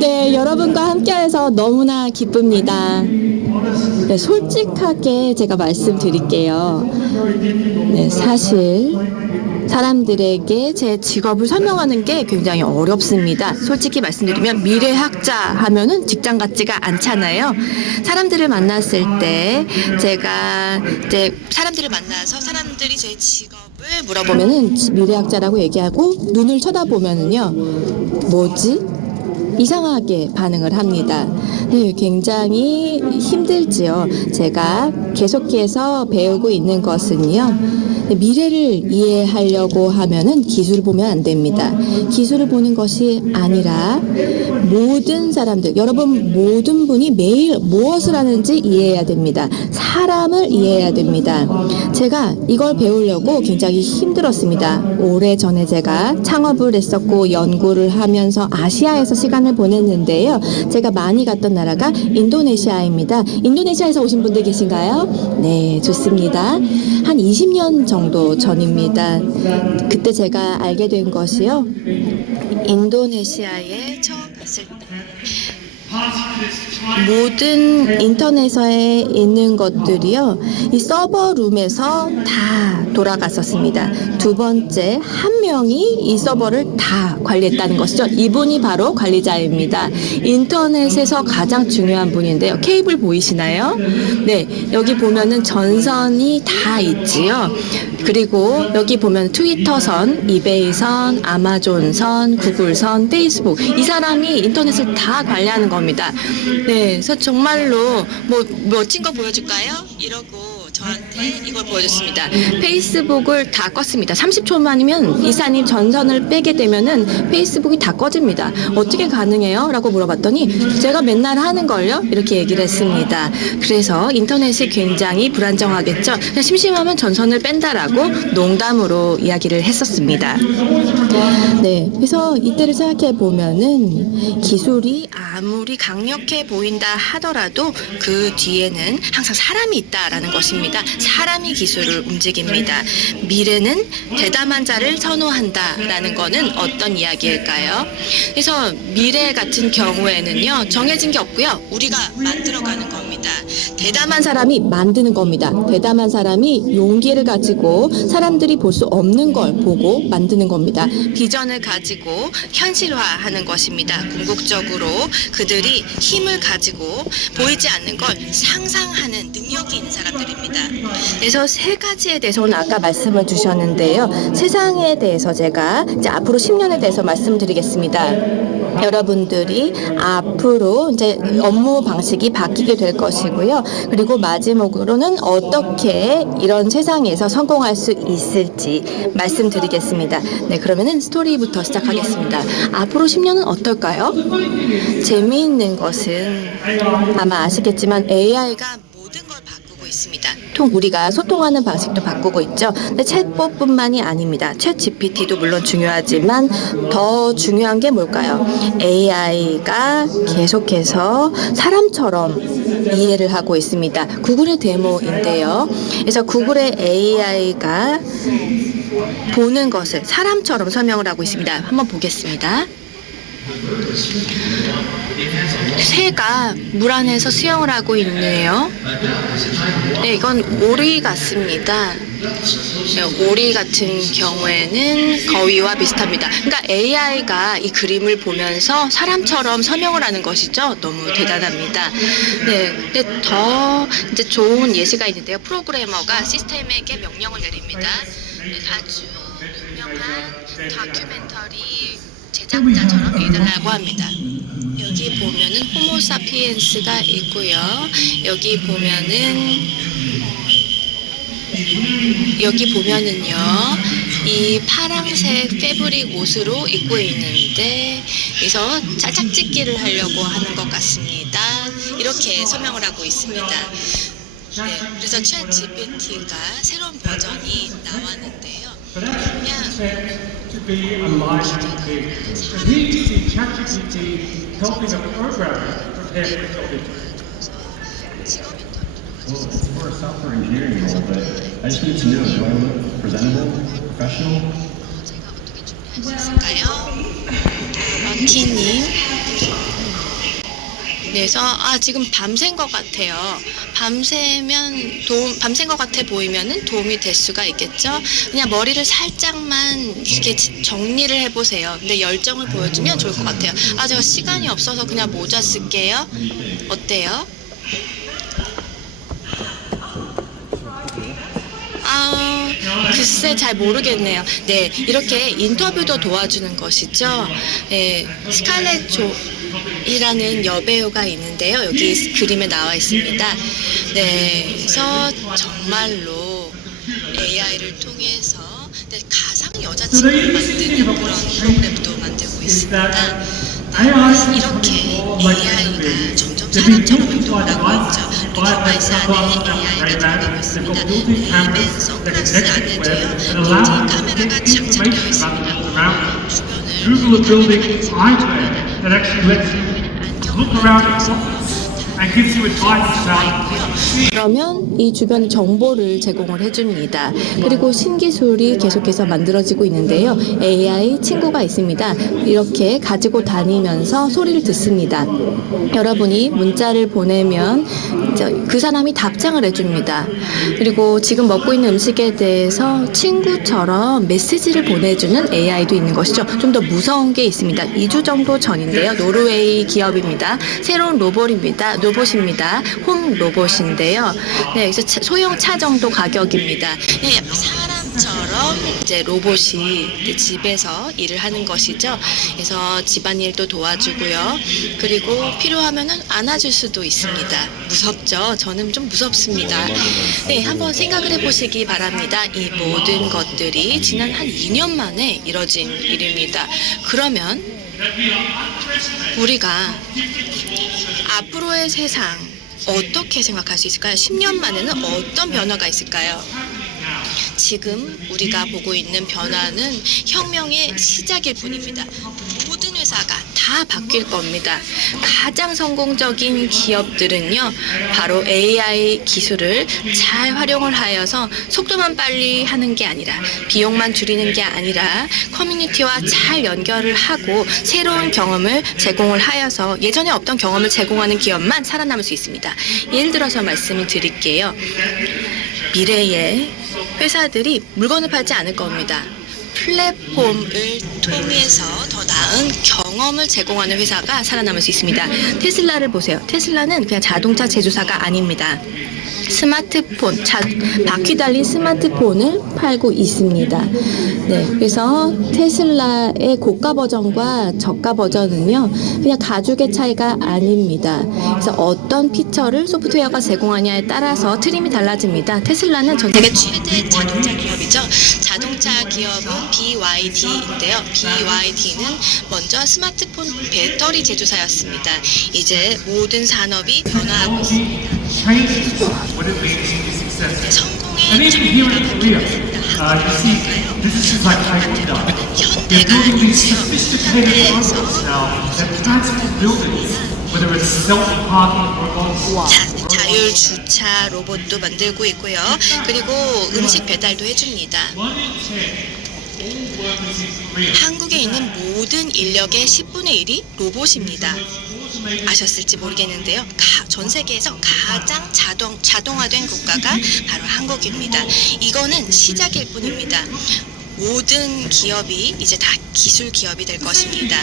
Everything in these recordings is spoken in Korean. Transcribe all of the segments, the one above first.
네, 여러분과 함께해서 너무나 기쁩니다. 네, 솔직하게 제가 말씀드릴게요. 네, 사실 사람들에게 제 직업을 설명하는 게 굉장히 어렵습니다. 솔직히 말씀드리면 미래학자 하면은 직장 같지가 않잖아요. 사람들을 만났을 때 제가 이제 사람들을 만나서 사람들이 제 직업을 물어보면은 미래학자라고 얘기하고 눈을 쳐다보면은요, 뭐지? 이상하게 반응을 합니다. 네, 굉장히 힘들지요. 제가 계속해서 배우고 있는 것은요, 미래를 이해하려고 하면은 기술을 보면 안 됩니다. 기술을 보는 것이 아니라 모든 사람들, 여러분 모든 분이 매일 무엇을 하는지 이해해야 됩니다. 사람을 이해해야 됩니다. 제가 이걸 배우려고 굉장히 힘들었습니다. 오래전에 제가 창업을 했었고 연구를 하면서 아시아에서 시간을 보냈는데요. 제가 많이 갔던 나라가 인도네시아입니다. 인도네시아에서 오신 분들 계신가요? 네, 좋습니다. 한 20년 정도 전입니다. 그때 제가 알게 된 것이요, 인도네시아에 처음 갔을 때 모든 인터넷에 있는 것들이요, 이 서버룸에서 다 돌아갔었습니다. 두 번째, 한 명이 이 서버를 다 관리했다는 것이죠. 이분이 바로 관리자입니다. 인터넷에서 가장 중요한 분인데요. 케이블 보이시나요? 네, 여기 보면은 전선이 다 있지요. 그리고 여기 보면 트위터선, 이베이선, 아마존선, 구글선, 페이스북, 이 사람이 인터넷을 다 관리하는 겁니다. 네, 그래서 정말로 뭐 멋진 거 보여줄까요? 이러고 저한테 이걸 보여줬습니다. 페이스북을 다 껐습니다. 30초만이면 이사님 전선을 빼게 되면은 페이스북이 다 꺼집니다. 어떻게 가능해요? 라고 물어봤더니 제가 맨날 하는 걸요? 이렇게 얘기를 했습니다. 그래서 인터넷이 굉장히 불안정하겠죠. 그냥 심심하면 전선을 뺀다라고 농담으로 이야기를 했었습니다. 네, 그래서 이때를 생각해 보면은 기술이 아무리 강력해 보인다 하더라도 그 뒤에는 항상 사람이 있다라는 것입니다. 사람이 기술을 움직입니다. 미래는 대담한 자를 선호한다라는 거는 어떤 이야기일까요? 그래서 미래 같은 경우에는요, 정해진 게 없고요, 우리가 만들어가는 겁니다. 대담한 사람이 만드는 겁니다. 대담한 사람이 용기를 가지고 사람들이 볼 수 없는 걸 보고 만드는 겁니다. 비전을 가지고 현실화하는 것입니다. 궁극적으로 그들이 힘을 가지고 보이지 않는 걸 상상하는 능력이 있는 사람들입니다. 그래서 세 가지에 대해서는 아까 말씀을 주셨는데요. 세상에 대해서 제가 이제 앞으로 10년에 대해서 말씀드리겠습니다. 여러분들이 앞으로 이제 업무 방식이 바뀌게 될 것이고요. 그리고 마지막으로는 어떻게 이런 세상에서 성공할 수 있을지 말씀드리겠습니다. 네, 그러면은 스토리부터 시작하겠습니다. 앞으로 10년은 어떨까요? 재미있는 것은 아마 아시겠지만 AI가 모든 걸 바꾸고 있습니다. 우리가 소통하는 방식도 바꾸고 있죠. 근데 챗봇뿐만이 아닙니다. 챗 GPT도 물론 중요하지만 더 중요한 게 뭘까요? AI가 계속해서 사람처럼 이해를 하고 있습니다. 구글의 데모인데요. 그래서 구글의 AI가 보는 것을 사람처럼 설명을 하고 있습니다. 한번 보겠습니다. 새가 물 안에서 수영을 하고 있네요. 네, 이건 오리 같습니다. 오리 같은 경우에는 거위와 비슷합니다. 그러니까 AI가 이 그림을 보면서 사람처럼 설명을 하는 것이죠. 너무 대단합니다. 네, 근데 더 이제 좋은 예시가 있는데요. 프로그래머가 시스템에게 명령을 내립니다. 아주 유명한 다큐멘터리 제작자처럼 해달라고 합니다. 여기 보면은 호모사피엔스가 있고요. 여기 보면은요, 이 파란색 패브릭 옷으로 입고 있는데, 그래서 짤짝짓기를 하려고 하는 것 같습니다. 이렇게 설명을 하고 있습니다. 네, 그래서 챗 GPT가 새로운 버전이 나왔는데요. 그냥 to be a live thing. So here you see ChatGPT helping a programmer prepare for a job interview. Well, it's more a software engineering role, but I just need to know, do I look presentable, professional? 있을까요? 마키님. 그래서 지금 밤샌 것 같아요. 밤샌 것 같아 보이면은 도움이 될 수가 있겠죠. 그냥 머리를 살짝만 이렇게 정리를 해보세요. 근데 열정을 보여주면 좋을 것 같아요. 제가 시간이 없어서 그냥 모자 쓸게요. 어때요? 글쎄 잘 모르겠네요. 네, 이렇게 인터뷰도 도와주는 것이죠. 네, 스칼렛 조이라는 여배우가 있는데요. 여기 그림에 나와 있습니다. 네, 그래서 정말로 AI를 통해서 가상 여자친구를 만드는 그런 프로그램도 만들고 있습니다. 이렇게 AI가 점점 사람처럼 행동을 하고 있죠. 루키파이스 안에 AI가 들어가고 있습니다. 입에 선글라스 안에도요, 카메라가 장착되어 있습니다. Google are building eyewear that actually lets you look around yourself and gives you advice about 그러면 이 주변 정보를 제공을 해줍니다. 그리고 신기술이 계속해서 만들어지고 있는데요. AI 친구가 있습니다. 이렇게 가지고 다니면서 소리를 듣습니다. 여러분이 문자를 보내면 그 사람이 답장을 해줍니다. 그리고 지금 먹고 있는 음식에 대해서 친구처럼 메시지를 보내주는 AI도 있는 것이죠. 좀 더 무서운 게 있습니다. 2주 정도 전인데요. 노르웨이 기업입니다. 새로운 로봇입니다. 홈 로봇인데요. 네, 그래서 소형 차 정도 가격입니다. 네, 사람처럼 이제 로봇이 이제 집에서 일을 하는 것이죠. 그래서 집안일도 도와주고요. 그리고 필요하면은 안아줄 수도 있습니다. 무섭죠? 저는 좀 무섭습니다. 네, 한번 생각을 해보시기 바랍니다. 이 모든 것들이 지난 한 2년 만에 이뤄진 일입니다. 그러면 우리가 앞으로의 세상 어떻게 생각할 수 있을까요? 10년 만에는 어떤 변화가 있을까요? 지금 우리가 보고 있는 변화는 혁명의 시작일 뿐입니다. 모든 회사가 다 바뀔 겁니다. 가장 성공적인 기업들은요, 바로 AI 기술을 잘 활용을 하여서 속도만 빨리 하는 게 아니라, 비용만 줄이는 게 아니라 커뮤니티와 잘 연결을 하고 새로운 경험을 제공을 하여서 예전에 없던 경험을 제공하는 기업만 살아남을 수 있습니다. 예를 들어서 말씀을 드릴게요. 미래의 회사들이 물건을 팔지 않을 겁니다. 플랫폼을 통해서 더 나은 경험을 제공하는 회사가 살아남을 수 있습니다. 테슬라를 보세요. 테슬라는 그냥 자동차 제조사가 아닙니다. 스마트폰, 바퀴 달린 스마트폰을 팔고 있습니다. 네, 그래서 테슬라의 고가 버전과 저가 버전은요, 그냥 가죽의 차이가 아닙니다. 그래서 어떤 피처를 소프트웨어가 제공하냐에 따라서 트림이 달라집니다. 테슬라는 전 세계 최대 자동차 기업이죠. 자동차 기업은 BYD인데요. BYD는 먼저 스마트폰 배터리 제조사였습니다. 이제 모든 산업이 변화하고 있습니다. what it means to be successful. And 성공의 even here in 정의가 Korea, 바뀌었습니다. you see businesses like Taekwondo. They're building these sophisticated robots now that transport buildings, whether it's self-parking robots. 자율 주차 로봇도 만들고 있고요. 그리고 음식 배달도 해줍니다. 한국에 있는 모든 인력의 10분의 1이 로봇입니다. 아셨을지 모르겠는데요. 전 세계에서 가장 자동화된 국가가 바로 한국입니다. 이거는 시작일 뿐입니다. 모든 기업이 이제 다 기술 기업이 될 것입니다.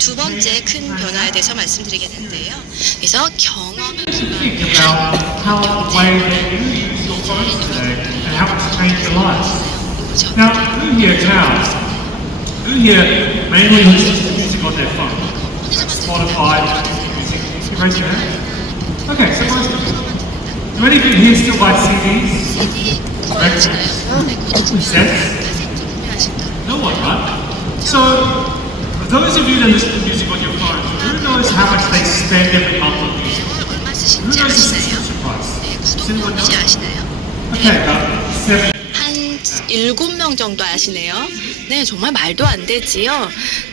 두 번째 큰 변화에 대해서 말씀드리겠는데요. 그래서 경험을 기반으로 Now, who here mainly listens to music on their phone? Spotify, raise your hand. Okay, so most of you. Do any of you here still buy CDs? Records? Cassettes? No one, right? So, for those of you that listen to music on your phone, who knows how much they spend every month on music? Who knows the subscription price? Does anyone know? Okay, about 7. 한 7명 정도 아시네요. 네, 정말 말도 안 되지요.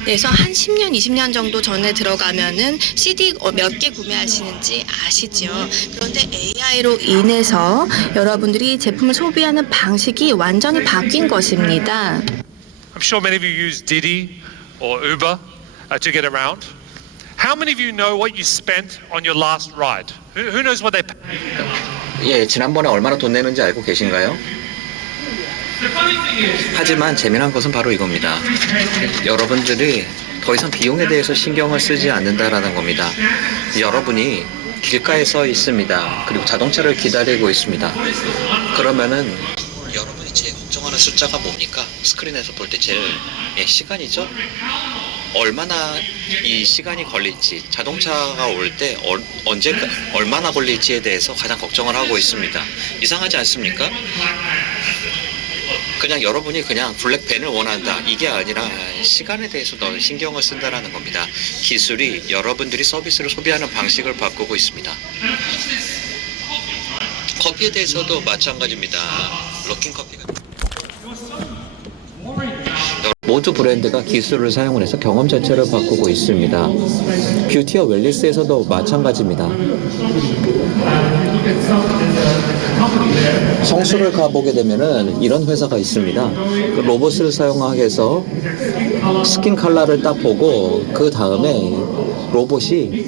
그래서 한 10년, 20년 정도 전에 들어가면은 CD 몇 개 구매하시는지 아시죠? 그런데 AI로 인해서 여러분들이 제품을 소비하는 방식이 완전히 바뀐 것입니다. I'm sure many of you use Didi or Uber to get around. How many of you know what you spent on your last ride? Who knows what they paid? 예, 지난번에 얼마나 돈 내는지 알고 계신가요? 하지만 재미난 것은 바로 이겁니다. 여러분들이 더 이상 비용에 대해서 신경을 쓰지 않는다라는 겁니다. 여러분이 길가에 서 있습니다. 그리고 자동차를 기다리고 있습니다. 그러면은 여러분이 제일 걱정하는 숫자가 뭡니까? 스크린에서 볼 때 제일 시간이죠? 얼마나 이 시간이 걸릴지, 자동차가 올 때 언제 얼마나 걸릴지에 대해서 가장 걱정을 하고 있습니다. 이상하지 않습니까? 그냥 여러분이 그냥 블랙펜을 원한다, 이게 아니라 시간에 대해서 더 신경을 쓴다라는 겁니다. 기술이 여러분들이 서비스를 소비하는 방식을 바꾸고 있습니다. 커피에 대해서도 마찬가지입니다. 럭킨 커피가 모두 브랜드가 기술을 사용을 해서 경험 자체를 바꾸고 있습니다. 뷰티와 웰니스에서도 마찬가지입니다. 성수를 가보게 되면은 이런 회사가 있습니다. 그 로봇을 사용하게 해서 스킨 컬러를 딱 보고 그 다음에 로봇이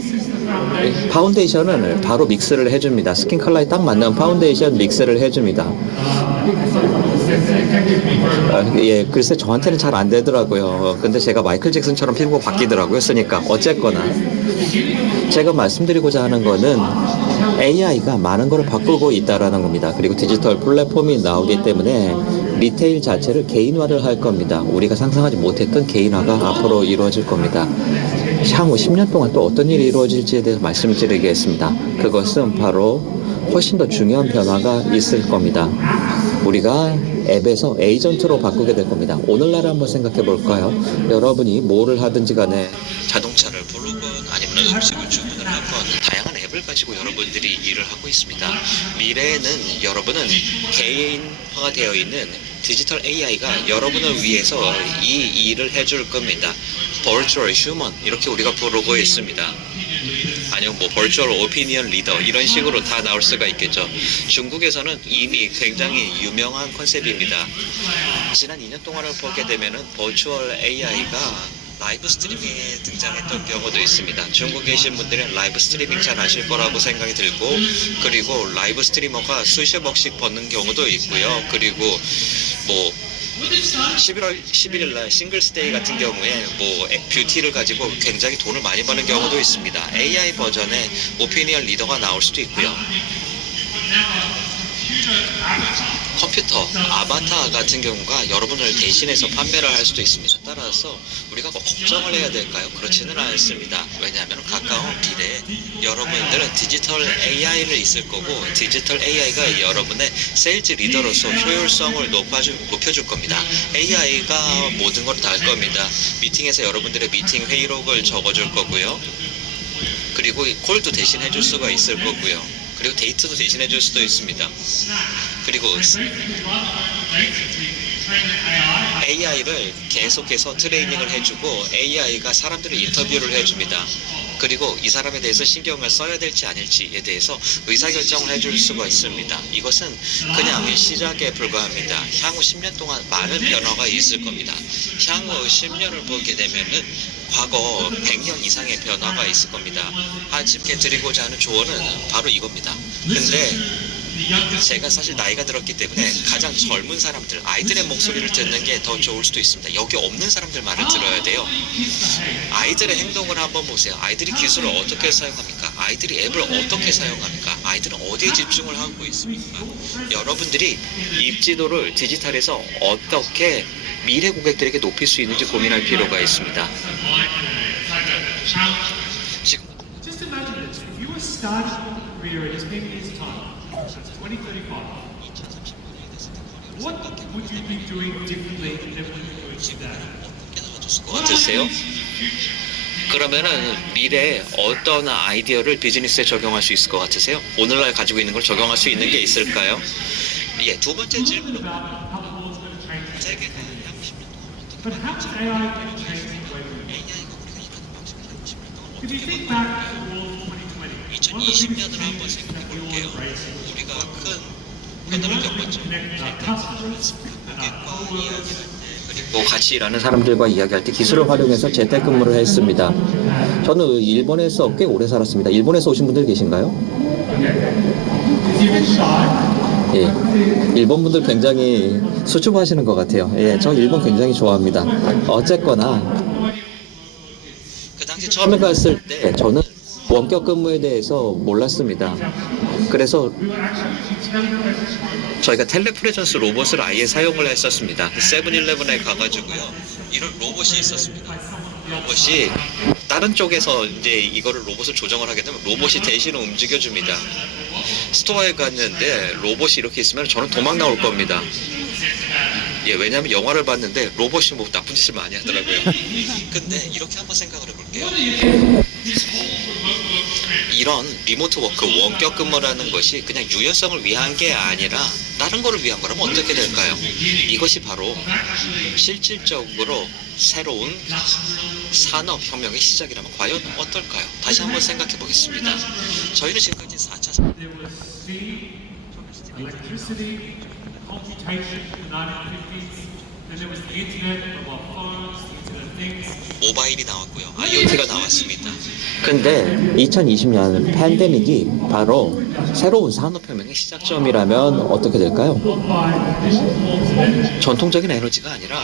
파운데이션을 바로 믹스를 해줍니다. 스킨 컬러에 딱 맞는 파운데이션 믹스를 해줍니다. 예, 글쎄 저한테는 잘 안 되더라고요. 근데 제가 마이클 잭슨처럼 피부가 바뀌더라고요. 쓰니까 어쨌거나 제가 말씀드리고자 하는 거는 AI가 많은 걸 바꾸고 있다라는 겁니다. 그리고 디지털 플랫폼이 나오기 때문에 리테일 자체를 개인화를 할 겁니다. 우리가 상상하지 못했던 개인화가 앞으로 이루어질 겁니다. 향후 10년 동안 또 어떤 일이 이루어질지에 대해서 말씀드리겠습니다. 그것은 바로 훨씬 더 중요한 변화가 있을 겁니다. 우리가 앱에서 에이전트로 바꾸게 될 겁니다. 오늘날 한번 생각해 볼까요? 여러분이 뭐를 하든지 간에 자동차를 부르건 아니면 음식을 주문을 하건 다양한 앱을 가지고 여러분들이 일을 하고 있습니다. 미래에는 여러분은 개인화가 되어 있는 디지털 AI가 여러분을 위해서 이 일을 해줄 겁니다. Virtual Human 이렇게 우리가 부르고 있습니다. 아니면 뭐 Virtual Opinion Leader 이런 식으로 다 나올 수가 있겠죠. 중국에서는 이미 굉장히 유명한 컨셉입니다. 지난 2년 동안을 보게 되면은 Virtual AI가 라이브 스트리밍에 등장했던 경우도 있습니다. 중국에 계신 분들은 라이브 스트리밍 잘 아실 거라고 생각이 들고, 그리고 라이브 스트리머가 수십억씩 버는 경우도 있고요. 그리고 뭐 11월 11일 날 싱글스데이 같은 경우에 뭐 뷰티를 가지고 굉장히 돈을 많이 버는 경우도 있습니다. AI 버전의 오피니언 리더가 나올 수도 있고요. 컴퓨터, 아바타 같은 경우가 여러분을 대신해서 판매를 할 수도 있습니다. 따라서 우리가 뭐 걱정을 해야 될까요? 그렇지는 않습니다. 왜냐하면 가까운 미래에 여러분들은 디지털 AI를 있을 거고, 디지털 AI가 여러분의 세일즈 리더로서 효율성을 높여줄 겁니다. AI가 모든 걸 다 할 겁니다. 미팅에서 여러분들의 미팅 회의록을 적어줄 거고요. 그리고 콜도 대신 해줄 수가 있을 거고요. 그리고 데이트도 대신해 줄 수도 있습니다. 그리고 AI를 계속해서 트레이닝을 해주고 AI가 사람들을 인터뷰를 해줍니다. 그리고 이 사람에 대해서 신경을 써야 될지 아닐지에 대해서 의사결정을 해줄 수가 있습니다. 이것은 그냥 시작에 불과합니다. 향후 10년 동안 많은 변화가 있을 겁니다. 향후 10년을 보게 되면은 과거 100년 이상의 변화가 있을 겁니다. 하집게 드리고자 하는 조언은 바로 이겁니다. 근데 제가 사실 나이가 들었기 때문에 가장 젊은 사람들, 아이들의 목소리를 듣는 게 더 좋을 수도 있습니다. 여기 없는 사람들 말을 들어야 돼요. 아이들의 행동을 한번 보세요. 아이들이 기술을 어떻게 사용합니까? 아이들이 앱을 어떻게 사용합니까? 아이들은 어디에 집중을 하고 있습니까? 여러분들이 입지도를 디지털에서 어떻게 미래 고객들에게 높일 수 있는지 고민할 필요가 있습니다. 지금 Just imagine this. starting your career in 10 years' time, that's 2035, what would you be doing differently than what you're doing today? 같으세요? 그러면은 미래에 어떤 아이디어를 비즈니스에 적용할 수 있을 것 같으세요? 오늘날 가지고 있는 걸 적용할 수 있는 게 있을까요? 예, 두 번째 질문은 About how the world's going to change. 세계가 향후 10년 동안 But how is AI going to change the way we work? AI가 우리가 일하는 방식을 향후 10년 동안 If you 어떻게 think 바꿀 back to the world of 2020, one of the biggest 2020년을 한번 changes 생각해 that we all 볼게요. embraced 우리가 큰 we 변화를 wanted to 겪었죠. connect our customers and our co-workers. 또 같이 일하는 사람들과 이야기할 때 기술을 활용해서 재택근무를 했습니다. 저는 일본에서 꽤 오래 살았습니다. 일본에서 오신 분들 계신가요? 예, 일본 분들 굉장히 수줍어하시는 것 같아요. 예, 저 일본 굉장히 좋아합니다. 어쨌거나 그 당시 처음에 갔을 때 저는 원격 근무에 대해서 몰랐습니다. 그래서 저희가 텔레프레전스 로봇을 아예 사용을 했었습니다. 세븐일레븐에 가가지고요. 이런 로봇이 있었습니다. 로봇이 다른 쪽에서 이제 이거를 로봇을 조정을 하게 되면 로봇이 대신 움직여줍니다. 스토어에 갔는데 로봇이 이렇게 있으면 저는 도망 나올 겁니다. 예, 왜냐하면 영화를 봤는데 로봇이 뭐 나쁜 짓을 많이 하더라고요. 근데 이렇게 한번 생각을 해볼게요. 이런 리모트 워크, 원격 근무라는 것이 그냥 유연성을 위한 게 아니라 다른 거를 위한 거라면 어떻게 될까요? 이것이 바로 실질적으로 새로운 산업혁명의 시작이라면 과연 어떨까요? 다시 한번 생각해 보겠습니다. 저희는 지금까지 4차 There was steam, electricity, computation in the 1950s, then there was the internet, mobile phones, the internet of things. 모바일이 나왔고요. IoT가 나왔습니다. 근데 2020년 팬데믹이 바로 새로운 산업혁명의 시작점이라면 어떻게 될까요? 전통적인 에너지가 아니라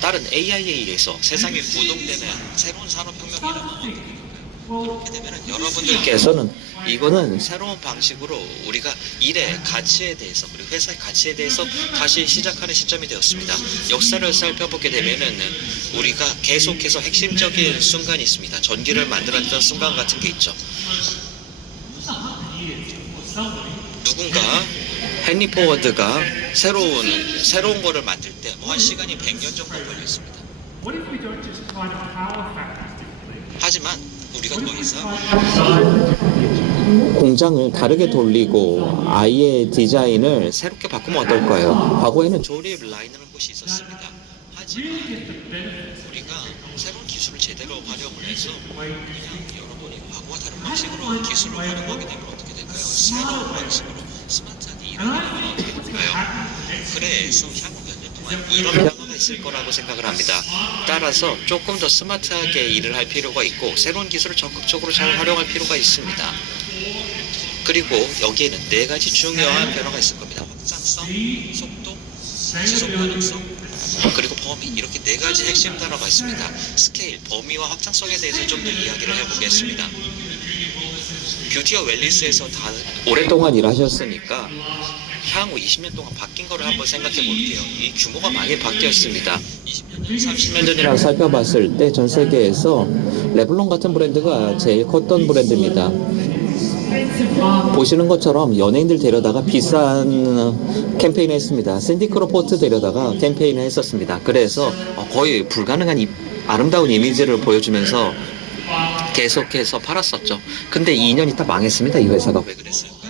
다른 AI에 의해서 세상이 구동되는 새로운 산업혁명이라면 그렇게 되면 여러분들께서는 이거는 새로운 방식으로 우리가 일의 가치에 대해서 그리고 회사의 가치에 대해서 다시 시작하는 시점이 되었습니다. 역사를 살펴보게 되면은 우리가 계속해서 핵심적인 순간이 있습니다. 전기를 만들었던 순간 같은 게 있죠. 누군가 헨리 포워드가 새로운 거를 만들 때 뭐 한 시간이 100년 정도 걸렸습니다. What if we don't just try to power factors differently? 하지만 우리가 더 이상 공장을 다르게 돌리고 아예 디자인을 새롭게 바꾸면 어떨까요? 과거에는 조립 라인이라는 곳이 있었습니다. 하지만 우리가 새로운 기술을 제대로 활용을 해서 그냥 여러분이 과거와 다른 방식으로 기술을 활용하게 되면 어떻게 될까요? 새로운 방식으로 스마트하게 일하는 건 어떻게 될까요? 그래서 향후 몇 년 동안 이런 변화가 있을 거라고 생각을 합니다. 따라서 조금 더 스마트하게 일을 할 필요가 있고 새로운 기술을 적극적으로 잘 활용할 필요가 있습니다. 그리고 여기에는 4가지 중요한 변화가 있을 겁니다. 확장성, 속도, 지속 가능성, 그리고 범위, 이렇게 4가지 핵심 단어가 있습니다. 스케일, 범위와 확장성에 대해서 좀 더 이야기를 해보겠습니다. 뷰티와 웰니스에서 다 오랫동안 일하셨으니까 향후 20년 동안 바뀐 거를 한번 생각해 볼게요. 이 규모가 많이 바뀌었습니다. 20년 전, 30년 전이랑 살펴봤을 때 전 세계에서 레블론 같은 브랜드가 제일 컸던 브랜드입니다. 보시는 것처럼 연예인들 데려다가 비싼 캠페인을 했습니다. 샌디 크로포트 데려다가 캠페인을 했었습니다. 그래서 거의 불가능한 아름다운 이미지를 보여주면서 계속해서 팔았었죠. 근데 2년 있다 망했습니다. 이 회사가. 왜 그랬을까요?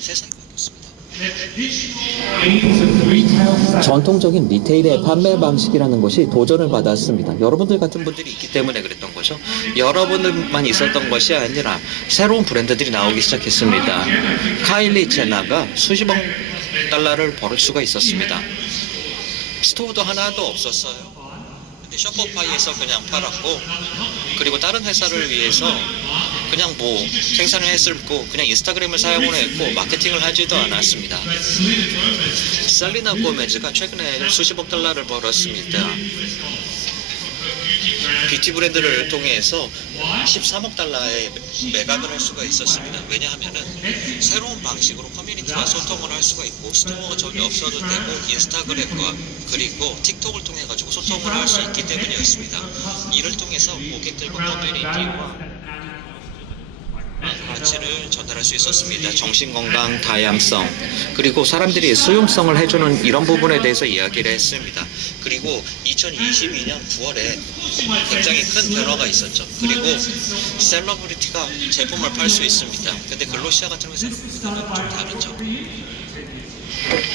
세상이 바뀌었습니다. 전통적인 리테일의 판매 방식이라는 것이 도전을 받았습니다. 여러분들 같은 분들이 있기 때문에 그랬던 거죠. 여러분들만 있었던 것이 아니라 새로운 브랜드들이 나오기 시작했습니다. 카일리 제나가 수십억 달러를 벌을 수가 있었습니다. 스토어도 하나도 없었어요. 근데 쇼퍼파이에서 그냥 팔았고, 그리고 다른 회사를 위해서 그냥 뭐 생산을 했었고 그냥 인스타그램을 사용을 했고 마케팅을 하지도 않았습니다. 셀리나 고메즈가 최근에 수십억 달러를 벌었습니다. 뷰티 브랜드를 통해서 13억 달러의 매각을 할 수가 있었습니다. 왜냐하면은 새로운 방식으로 커뮤니티와 소통을 할 수가 있고 스토어가 전혀 없어도 되고 인스타그램과 그리고 틱톡을 통해 가지고 소통을 할 수 있기 때문이었습니다. 이를 통해서 고객들과 커뮤니티와 가치를 전달할 수 있었습니다. 정신건강, 다양성, 그리고 사람들이 수용성을 해주는 이런 부분에 대해서 이야기를 했습니다. 그리고 2022년 9월에 굉장히 큰 변화가 있었죠. 그리고 셀러브리티가 제품을 팔 수 있습니다. 근데 글로시아 같은 회사는 좀 다르죠.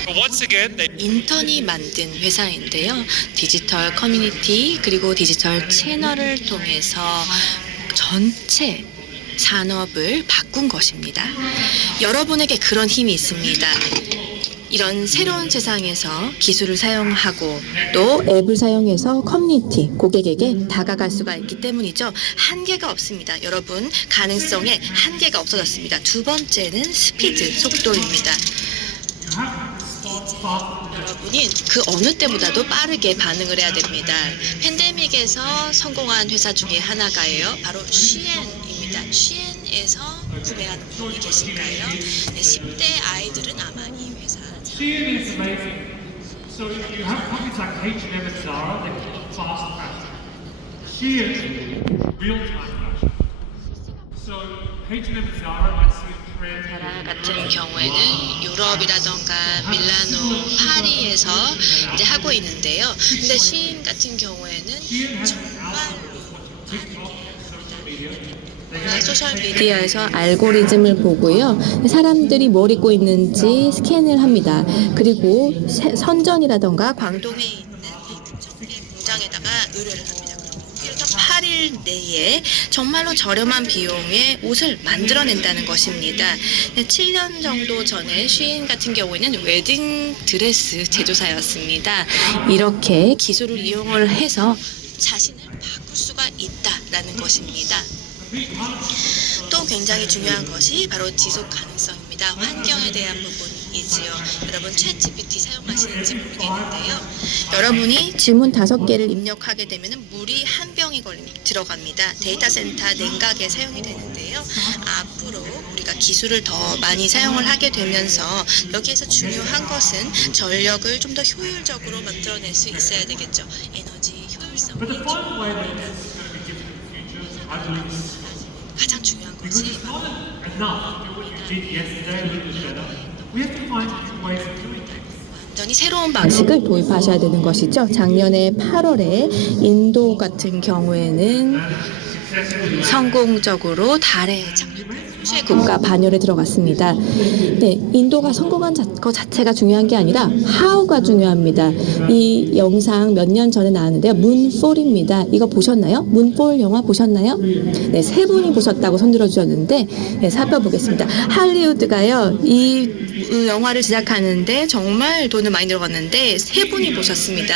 Once again, they 인턴이 만든 회사인데요. 디지털 커뮤니티 그리고 디지털 채널을 통해서 전체 산업을 바꾼 것입니다. 여러분에게 그런 힘이 있습니다. 이런 새로운 세상에서 기술을 사용하고 또 앱을 사용해서 커뮤니티, 고객에게 다가갈 수가 있기 때문이죠. 한계가 없습니다. 여러분, 가능성에 한계가 없어졌습니다. 두 번째는 스피드, 속도입니다. 여러분이 그 어느 때보다도 빠르게 반응을 해야 됩니다. 팬데믹에서 성공한 회사 중에 하나가예요. 바로 쉬엔입니다. 쉬엔에서 구매하는 분이 계실까요? 네, 10대 아이들은 아마 이 회사 Shein is amazing. So you have companies like H&M and Zara, they call it fast fashion. Shein, real-time fashion. So H&M and Zara might see a trend. 자라 같은 경우에는 유럽이라던가 밀라노, 파리에서 이제 하고 있는데요. 근데 시인 같은 경우에는 정말로 소셜 미디어에서 알고리즘을 보고요. 사람들이 뭘 입고 있는지 스캔을 합니다. 그리고 선전이라던가 광동에 있는 공장에다가 의뢰를 합니다. 8일 내에 정말로 저렴한 비용에 옷을 만들어낸다는 것입니다. 7년 정도 전에 쉬인 같은 경우에는 웨딩 드레스 제조사였습니다. 이렇게 기술을 이용을 해서 자신을 바꿀 수가 있다라는 것입니다. 또 굉장히 중요한 것이 바로 지속 가능성입니다. 환경에 대한 부분이지요. 여러분 챗GPT 사용하시는지 모르겠는데요. 여러분이 질문 5개를 입력하게 되면 물이 한 병이 들어갑니다. 데이터 센터 냉각에 사용이 되는데요. 앞으로 우리가 기술을 더 많이 사용을 하게 되면서 여기에서 중요한 것은 전력을 좀 더 효율적으로 만들어낼 수 있어야 되겠죠. 에너지 효율성이 But the final way that this is going to be different in the future, I believe, is 가장 중요한 because 것이 it's not enough to do what you did yesterday a little bit better. We have to find new ways of doing things. 완전히 새로운 방식을 도입하셔야 되는 것이죠. 작년에 8월에 인도 같은 경우에는 성공적으로 달에 착륙 국가 반열에 들어갔습니다. 네, 인도가 성공한 것 자체가 중요한 게 아니라 how가 중요합니다. 이 영상 몇 년 전에 나왔는데요. 문폴입니다. 이거 보셨나요? 문폴 영화 보셨나요? 네, 3분이 보셨다고 손들어 주셨는데 네, 살펴보겠습니다. 할리우드가요. 이 영화를 제작하는데 정말 돈을 많이 들어갔는데 3분이 보셨습니다.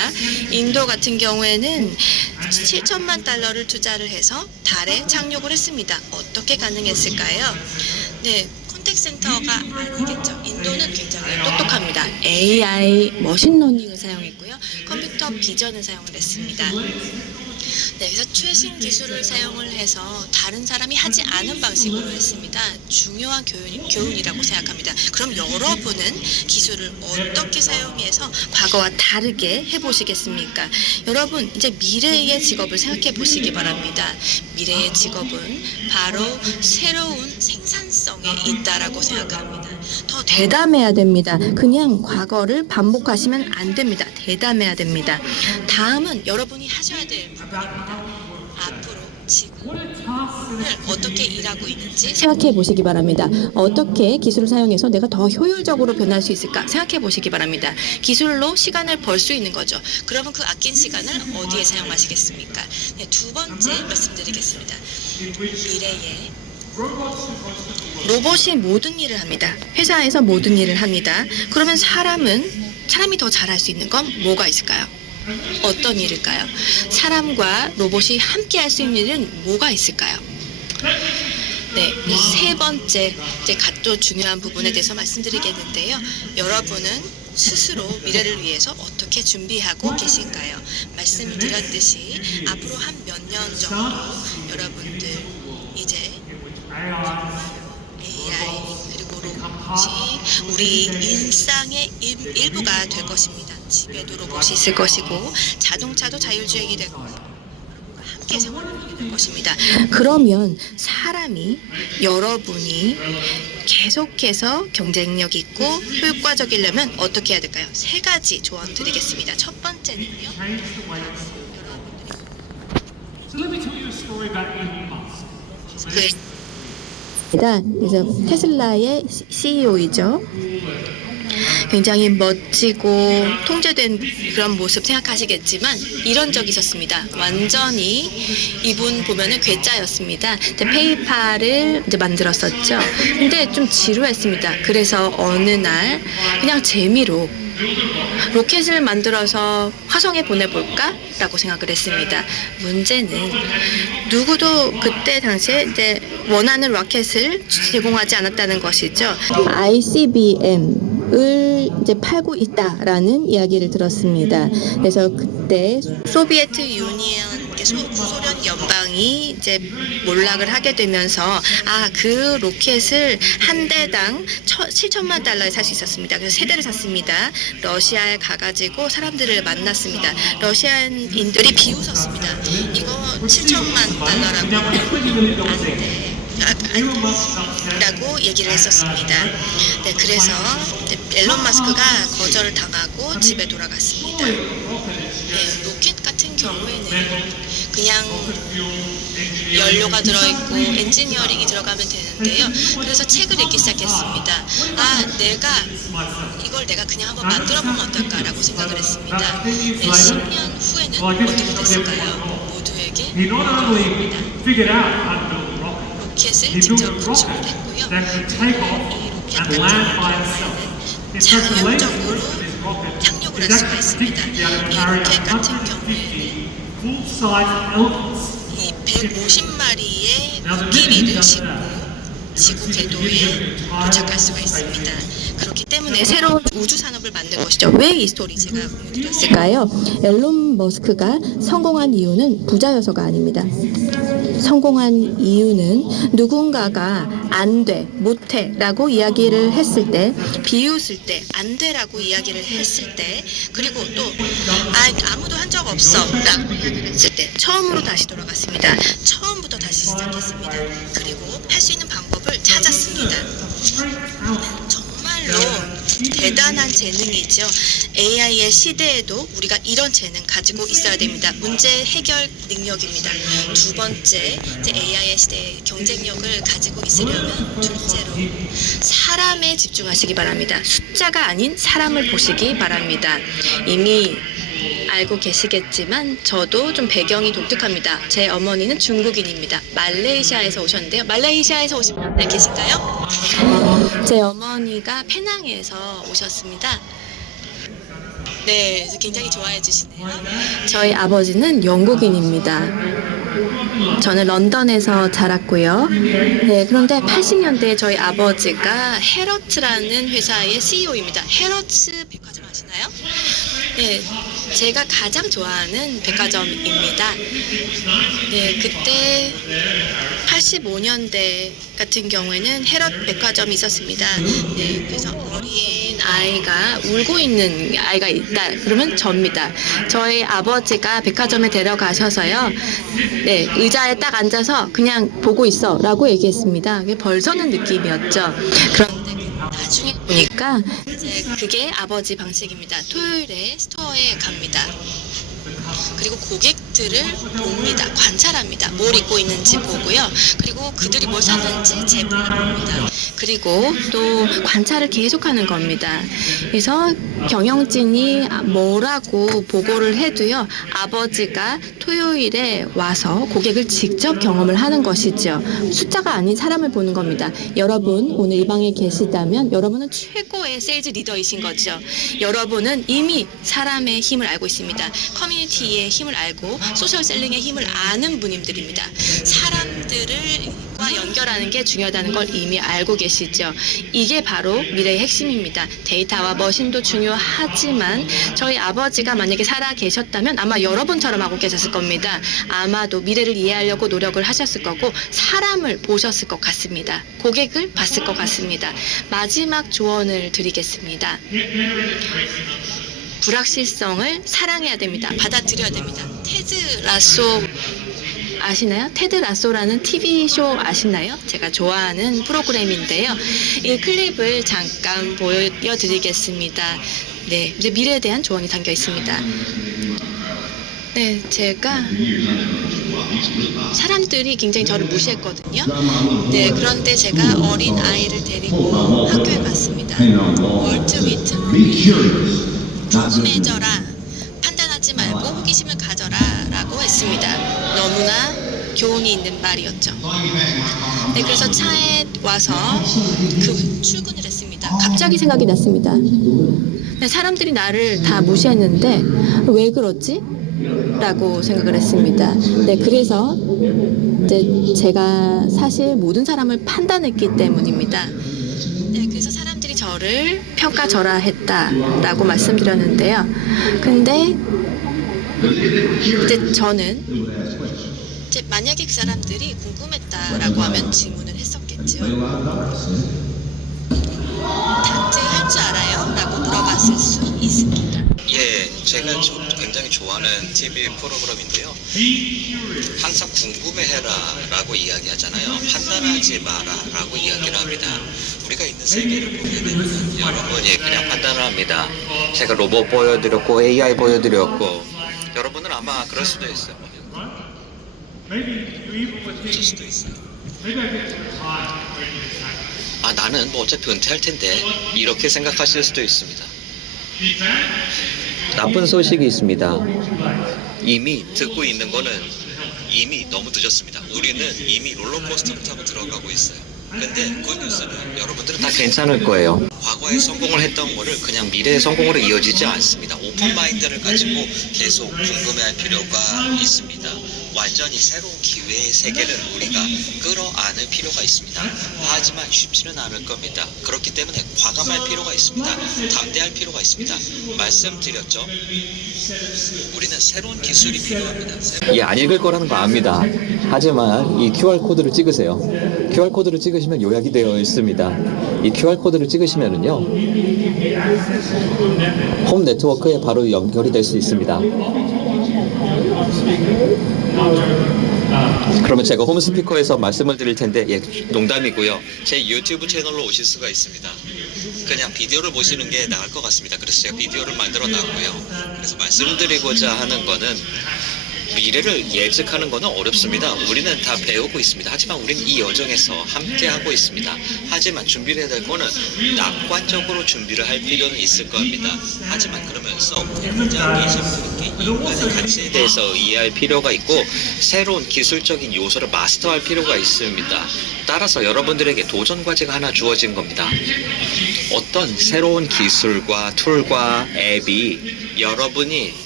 인도 같은 경우에는 7천만 달러를 투자를 해서 달에 착륙을 했습니다. 어떻게 가능했을까요? 네, 컨택 센터가 아니겠죠. 인도는 굉장히 똑똑합니다. AI, 머신러닝을 사용했고요. 컴퓨터 비전을 사용을 했습니다. 네, 그래서 최신 기술을 사용을 해서 다른 사람이 하지 않은 방식으로 했습니다. 중요한 교훈이라고 생각합니다. 그럼 여러분은 기술을 어떻게 사용해서 과거와 다르게 해보시겠습니까? 여러분, 이제 미래의 직업을 생각해 보시기 바랍니다. 미래의 직업은 바로 새로운 생산성에 있다라고 생각합니다. 더 대담해야 됩니다. 그냥 과거를 반복하시면 안 됩니다. 대담해야 됩니다. 다음은 여러분이 하셔야 될 부분입니다. 앞으로 지금을 어떻게 일하고 있는지 생각해 보시기 바랍니다. 어떻게 기술을 사용해서 내가 더 효율적으로 변할 수 있을까 생각해 보시기 바랍니다. 기술로 시간을 벌 수 있는 거죠. 그러면 그 아낀 시간을 어디에 사용하시겠습니까? 네, 두 번째 말씀드리겠습니다. 미래의 로봇이 모든 일을 합니다. 회사에서 모든 일을 합니다. 그러면 사람이 더 잘할 수 있는 건 뭐가 있을까요? 어떤 일일까요? 사람과 로봇이 함께 할 수 있는 일은 뭐가 있을까요? 네, 3번째 이제 또 중요한 부분에 대해서 말씀드리겠는데요. 여러분은 스스로 미래를 위해서 어떻게 준비하고 계신가요? 말씀을 드렸듯이 앞으로 한 몇 년 정도 여러분들 이제 AI 그리고 로봇이 우리 일상의 일부가 될 것입니다. 집에도 로봇이 있을 것이고 자동차도 자율주행이 되고 함께 함께 생활하는 것입니다. 그러면 사람이 여러분이 계속해서 경쟁력 있고 효과적이려면 어떻게 해야 될까요? 3가지 조언 드리겠습니다. 첫 번째는요. change the way you solve problems. So let me tell you a story about Elon Musk. 그래서 테슬라의 CEO이죠. 굉장히 멋지고 통제된 그런 모습 생각하시겠지만 이런 적이 있었습니다. 완전히 이분 보면은 괴짜였습니다. 근데 페이팔을 이제 만들었었죠. 근데 좀 지루했습니다. 그래서 어느 날 그냥 재미로 로켓을 만들어서 화성에 보내볼까라고 생각을 했습니다. 문제는 누구도 그때 당시에 이제 원하는 로켓을 제공하지 않았다는 것이죠. ICBM을 이제 팔고 있다라는 이야기를 들었습니다. 그래서 그때 소비에트 유니언, 소련 연방이 이제 몰락을 하게 되면서 그 로켓을 한 대당 7천만 달러에 살 수 있었습니다. 그래서 3대를 샀습니다. 러시아에 가가지고 사람들을 만났습니다. 러시아인들이 비웃었습니다. 이거 7천만 달러라고 라고 얘기를 했었습니다. 네, 그래서 앨런 마스크가 거절을 당하고 집에 돌아갔습니다. 네, 로켓 같은 경우에는 그냥 연료가 들어있고 엔지니어링이 들어가면 되는데요. 그래서 책을 읽기 시작했습니다. 이걸 내가 그냥 한번 만들어보면 어떨까라고 생각을 했습니다. 네, 10년 후에는 어떻게 됐을까요? 모두에게 He not only figured out how to build a rocket, 로켓을 he built 직접 a 구축을 rocket 했고요. that could take off and land by itself. In fact, the latest version of this rocket 착륙을 is 할 수가 actually 있습니다. predicted to be able to 이 carry 로켓 같은 150 경우에는 full-size elephants. 이 150마리의 코끼리를 싣고 지구 궤도에 도착할 수가 있습니다. 그렇기 때문에 새로운 우주 산업을 만든 것이죠. 왜 이 스토리 제가 공유드렸을까요? 앨런 머스크가 성공한 이유는 부자여서가 아닙니다. 성공한 이유는 누군가가 안 돼, 못 해 라고 이야기를 했을 때, 비웃을 때, 안 돼라고 이야기를 했을 때, 그리고 또 아무도 한 적 없어 라고 이야기를 했을 때 처음으로 다시 돌아갔습니다. 처음부터 다시 시작했습니다. 그리고 할 수 있는 방법을 찾았습니다. 정말로 대단한 재능이죠. AI의 시대에도 우리가 이런 재능 가지고 있어야 됩니다. 문제 해결 능력입니다. 두 번째, 이제 AI의 시대에 경쟁력을 가지고 있으려면 둘째로 사람에 집중하시기 바랍니다. 숫자가 아닌 사람을 보시기 바랍니다. 이미 알고 계시겠지만 저도 좀 배경이 독특합니다. 제 어머니는 중국인입니다. 말레이시아에서 오셨는데요. 말레이시아에서 오신 분들 계신가요? 제 어머니가 페낭에서 오셨습니다. 네, 그래서 굉장히 좋아해 주시네요. 저희 아버지는 영국인입니다. 저는 런던에서 자랐고요. 네, 그런데 80년대에 저희 아버지가 헤럿츠라는 회사의 CEO입니다. 헤럿츠 백화점 아시나요? 네, 제가 가장 좋아하는 백화점입니다. 네, 그때 85년대 같은 경우에는 헤럿 백화점이 있었습니다. 네, 그래서 어린 아이가 울고 있는 아이가 있다. 그러면 접니다. 저희 아버지가 백화점에 데려가셔서요. 네, 의자에 딱 앉아서 그냥 보고 있어 라고 얘기했습니다. 그게 벌서는 느낌이었죠. 그런데 나중에 보니까 이제 그게 아버지 방식입니다. 토요일에 스토어에 갑니다. 그리고 고객들을 봅니다. 관찰합니다. 뭘 입고 있는지 보고요. 그리고 그들이 뭘 샀는지 제보를 봅니다. 그리고 또 관찰을 계속하는 겁니다. 그래서 경영진이 뭐라고 보고를 해도요. 아버지가 토요일에 와서 고객을 직접 경험을 하는 것이죠. 숫자가 아닌 사람을 보는 겁니다. 여러분 오늘 이 방에 계시다면 여러분은 최고의 세일즈 리더이신 거죠. 여러분은 이미 사람의 힘을 알고 있습니다. 커뮤니티의 힘을 알고 소셜셀링의 힘을 아는 분들입니다. 사람들과 연결하는 게 중요하다는 걸 이미 알고 계시죠. 이게 바로 미래의 핵심입니다. 데이터와 머신도 중요하지만 저희 아버지가 만약에 살아 계셨다면 아마 여러분처럼 하고 계셨을 겁니다. 아마도 미래를 이해하려고 노력을 하셨을 거고 사람을 보셨을 것 같습니다. 고객을 봤을 것 같습니다. 마지막 조언을 드리겠습니다. 불확실성을 사랑해야 됩니다. 받아들여야 됩니다. 테드 라소 아시나요? 테드 라소라는 TV쇼 아시나요? 제가 좋아하는 프로그램인데요. 이 클립을 잠깐 보여드리겠습니다. 네, 이제 미래에 대한 조언이 담겨 있습니다. 네, 제가 사람들이 굉장히 저를 무시했거든요. 네, 그런데 제가 어린 아이를 데리고 학교에 갔습니다. 월트 위트먼이 궁금해져라, 판단하지 말고 호기심을 가져라 라고 했습니다. 너무나 교훈이 있는 말이었죠. 네, 그래서 차에 와서 출근을 했습니다. 갑자기 생각이 났습니다. 네, 사람들이 나를 다 무시했는데 왜 그렇지? 라고 생각을 했습니다. 네, 그래서 이제 제가 사실 모든 사람을 판단했기 때문입니다. 네, 그래서 사람들이 저를 평가절하했다라고 말씀드렸는데요. 근데 이제 저는 이제 만약에 그 사람들이 궁금했다라고 하면 질문을 했었겠죠. 닭질 할 줄 알아요? 라고 물어봤을 수 있습니다. 예, 제가 굉장히 좋아하는 TV 프로그램인데요. 항상 궁금해해라 라고 이야기하잖아요. 판단하지 마라 라고 이야기를 합니다. 우리가 있는 세계를 보게 되면 여러분이 그냥 판단을 합니다. 제가 로봇 보여드렸고 AI 보여드렸고 여러분은 아마 그럴 수도 있어요. 그럴 수도 있어요. 아, 나는 뭐 어차피 은퇴할 텐데 이렇게 생각하실 수도 있습니다. 나쁜 소식이 있습니다. 이미 듣고 있는 거는 이미 너무 늦었습니다. 우리는 이미 롤러코스터를 타고 들어가고 있어요. 근데 그 뉴스는 여러분들은 다 괜찮을 거예요. 과거에 성공을 했던 거를 그냥 미래의 성공으로 이어지지 않습니다. 오픈 마인드를 가지고 계속 궁금해할 필요가 있습니다. 완전히 새로운 기회의 세계를 우리가 끌어안을 필요가 있습니다. 하지만 쉽지는 않을 겁니다. 그렇기 때문에 과감할 필요가 있습니다. 담대할 필요가 있습니다. 말씀드렸죠? 우리는 새로운 기술이 필요합니다. 예, 안 읽을 거라는 거 압니다. 하지만 이 QR코드를 찍으세요. QR코드를 찍으시면 요약이 되어 있습니다. 이 QR코드를 찍으시면은요, 홈 네트워크에 바로 연결이 될 수 있습니다. 그러면 제가 홈 스피커에서 말씀을 드릴 텐데, 예, 농담이고요. 제 유튜브 채널로 오실 수가 있습니다. 그냥 비디오를 보시는 게 나을 것 같습니다. 그래서 제가 비디오를 만들어 놨고요. 그래서 말씀드리고자 하는 거는 미래를 예측하는 거는 어렵습니다. 우리는 다 배우고 있습니다. 하지만 우리는 이 여정에서 함께 하고 있습니다. 하지만 준비를 해야 될 거는 낙관적으로 준비를 할 필요는 있을 겁니다. 하지만 그러면서 현장에 계신 분께 인간의 가치에 대해서 이해할 필요가 있고 새로운 기술적인 요소를 마스터할 필요가 있습니다. 따라서 여러분들에게 도전 과제가 하나 주어진 겁니다. 어떤 새로운 기술과 툴과 앱이 여러분이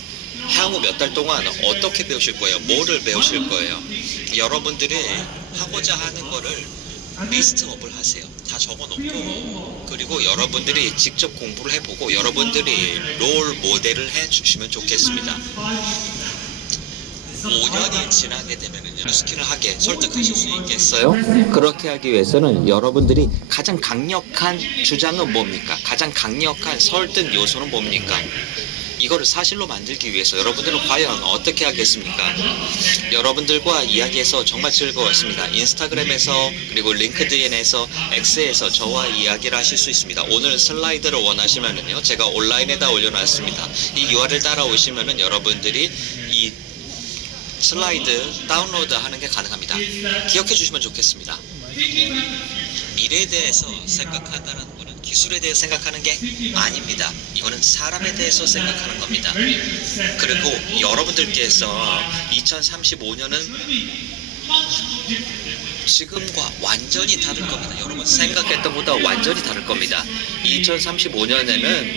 향후 몇 달 동안 어떻게 배우실 거예요? 뭐를 배우실 거예요? 여러분들이 하고자 하는 거를 리스트업을 하세요. 다 적어놓고, 그리고 여러분들이 직접 공부를 해보고 여러분들이 롤 모델을 해주시면 좋겠습니다. 5년이 지나게 되면은요, 스킬을 하게 설득하실 수 있겠어요? 그렇게 하기 위해서는 여러분들이 가장 강력한 주장은 뭡니까? 가장 강력한 설득 요소는 뭡니까? 이거를 사실로 만들기 위해서 여러분들은 과연 어떻게 하겠습니까? 여러분들과 이야기해서 정말 즐거웠습니다. 인스타그램에서, 그리고 링크드인에서, X에서 저와 이야기를 하실 수 있습니다. 오늘 슬라이드를 원하시면은요, 제가 온라인에다 올려놨습니다. 이 URL 따라오시면은 여러분들이 이 슬라이드 다운로드 하는 게 가능합니다. 기억해 주시면 좋겠습니다. 미래에 대해서 생각한다는 거는 기술에 대해 생각하는 게 아닙니다. 이거는 사람에 대해서 생각하는 겁니다. 그리고 여러분들께서 2035년은 지금과 완전히 다를 겁니다. 여러분 생각했던 것보다 완전히 다를 겁니다. 2035년에는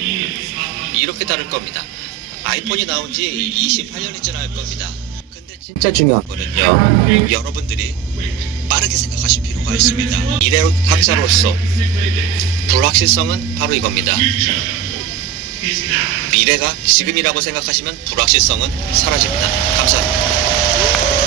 이렇게 다를 겁니다. 아이폰이 나온 지 28년이 지날 겁니다. 근데 진짜 중요한 거는요, 여러분들이 빠르게 생각하실 필요가 있습니다. 미래 학자로서 불확실성은 바로 이겁니다. 미래가 지금이라고 생각하시면 불확실성은 사라집니다. 감사합니다.